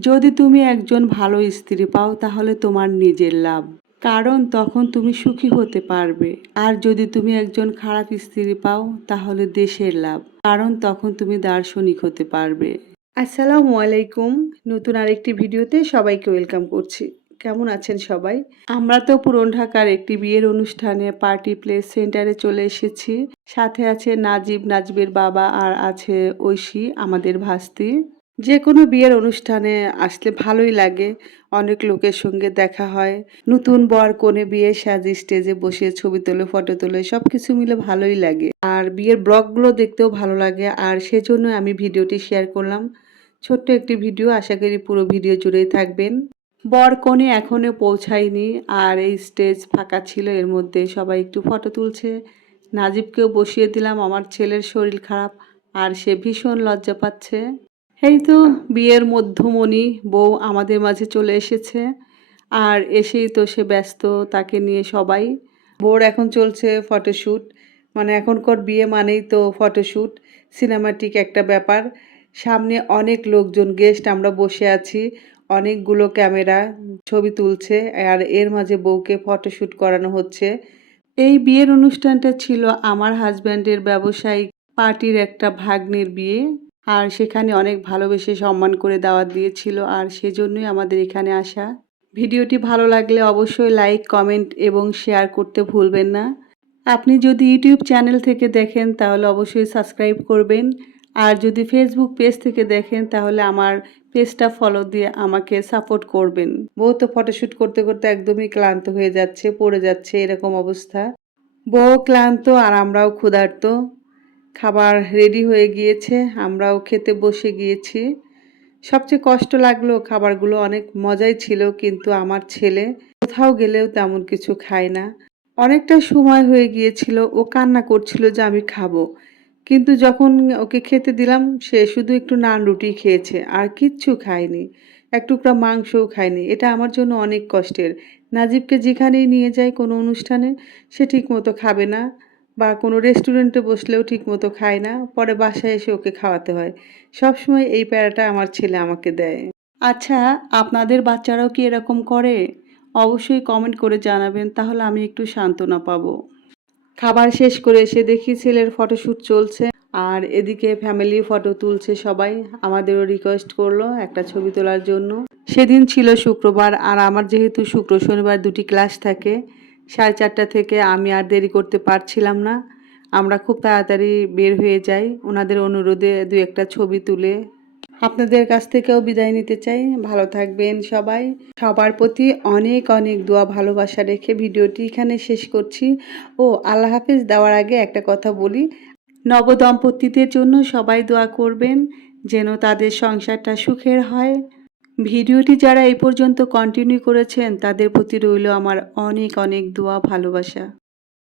যদি তুমি একজন ভালো স্ত্রী পাও, তাহলে তোমার নিজের লাভ। কারণ তখন তুমি সুখী হতে পারবে। আর যদি তুমি একজন খারাপ স্ত্রী পাও, তাহলে দেশের লাভ। কারণ তখন তুমি দার্শনিক হতে পারবে। আসসালামু আলাইকুম। নতুন আরেকটি ভিডিওতে সবাইকে ওয়েলকাম করছি। কেমন আছেন সবাই? আমরা তো পুরন ঢাকার একটি বিয়ের অনুষ্ঠানে পার্টি প্লেস সেন্টারে চলে এসেছি। সাথে আছে নাজিব, নাজিবের বাবা আর আছে ঐশী, আমাদের ভাস্তি। যে কোনো বিয়ের অনুষ্ঠানে আসলে ভালোই লাগে। অনেক লোকের সঙ্গে দেখা হয়। নতুন বর কোণে বিয়ে সাজি, স্টেজে বসে, ছবি তোলে, ফটো তোলে সব কিছু মিলে ভালোই লাগে। আর বিয়ের ব্লগগুলো দেখতেও ভালো লাগে। আর সেজন্য আমি ভিডিওটি শেয়ার করলাম। ছোট্ট একটি ভিডিও, আশা করি পুরো ভিডিও জুড়েই থাকবেন। বর কোণে এখনও পৌঁছায়নি আর এই স্টেজ ফাঁকা ছিল, এর মধ্যে সবাই একটু ফটো তুলছে। নাজিবকেও বসিয়ে দিলাম, আমার ছেলের শরীর খারাপ আর সে ভীষণ লজ্জা পাচ্ছে। এই তো বিয়ের মধ্যমণি বউ আমাদের মাঝে চলে এসেছে। আর এসেই তো সে ব্যস্ত, তাকে নিয়ে সবাই। বোর এখন চলছে ফটোশ্যুট মানে এখনকার বিয়ে মানেই তো ফটোশ্যুট সিনেমাটিক একটা ব্যাপার। সামনে অনেক লোকজন গেস্ট আমরা বসে আছি, অনেকগুলো ক্যামেরা, ছবি তুলছে, আর এর মাঝে বউকে ফটোশ্যুট করানো হচ্ছে। এই বিয়ের অনুষ্ঠানটা ছিল আমার হাজব্যান্ডের ব্যবসায়িক পার্টির একটা ভাগ্নের বিয়ে। আর সেখানে অনেক ভালোবেসে সম্মান করে দাওয়াত দিয়েছিল। আর সেজন্যই আমাদের এখানে আসা। ভিডিওটি ভালো লাগলে অবশ্যই লাইক, কমেন্ট এবং শেয়ার করতে ভুলবেন না। আপনি যদি ইউটিউব চ্যানেল থেকে দেখেন তাহলে অবশ্যই সাবস্ক্রাইব করবেন। আর যদি ফেসবুক পেজ থেকে দেখেন তাহলে আমার পেজটা ফলো দিয়ে আমাকে সাপোর্ট করবেন। বউ তো ফটোশ্যুট করতে করতে একদমই ক্লান্ত হয়ে যাচ্ছে, পড়ে যাচ্ছে, এরকম অবস্থা। বউ ক্লান্ত আর আমরাও ক্ষুধার্ত। খাবার রেডি হয়ে গিয়েছে, আমরাও খেতে বসে গিয়েছি। সবচেয়ে কষ্ট লাগল খাবারগুলো, অনেক মজাই ছিল, কিন্তু আমার ছেলে কোথাও গেলেও তেমন কিছু খায় না। অনেকটা সময় হয়ে গিয়েছিল, ও কান্না করছিল যে আমি খাব। কিন্তু যখন ওকে খেতে দিলাম, সে শুধু একটু নান রুটি খেয়েছে, আর কিচ্ছু খায়নি। এক টুকরা মাংসও খায়নি। এটা আমার জন্য অনেক কষ্টের। নাজিবকে যেখানেই নিয়ে যায় কোনো অনুষ্ঠানে, সে ঠিক মতো খাবে না। বা কোনো রেস্টুরেন্টে বসলেও ঠিক মতো খায় না, পরে বাসায় এসে ওকে খাওয়াতে হয়। সবসময় এই প্যারাটা আমার ছেলে আমাকে দেয়। আচ্ছা আপনাদের বাচ্চারাও কি এরকম করে? অবশ্যই কমেন্ট করে জানাবেন, তাহলে আমি একটু সান্ত্বনা পাবো। খাবার শেষ করে এসে দেখি ছেলের ফটোশ্যুট চলছে, আর এদিকে ফ্যামিলি ফটো তুলছে সবাই। আমাদেরও রিকোয়েস্ট করল একটা ছবি তোলার জন্য। সেদিন ছিল শুক্রবার, আর আমার যেহেতু শুক্র শনিবার দুটি ক্লাস থাকে সাড়ে চারটা থেকে আমি আর দেরি করতে পারছিলাম না। আমরা খুব তাড়াতাড়ি বের হয়ে যাই। ওনাদের অনুরোধে দু একটা ছবি তুলে। আপনাদের কাছ থেকেও বিদায় নিতে চাই। ভালো থাকবেন সবাই। সবার প্রতি অনেক অনেক দোয়া, ভালোবাসা রেখে ভিডিওটি এখানে শেষ করছি। ও, আল্লাহ হাফিজ, দেওয়ার আগে একটা কথা বলি। নবদম্পতিদের জন্য সবাই দোয়া করবেন, যেন তাদের সংসারটা সুখের হয়। ভিডিওটি যারা এই পর্যন্ত কন্টিনিউ করেছেন তাদের প্রতি রইল আমার অনেক অনেক দোয়া ভালোবাসা।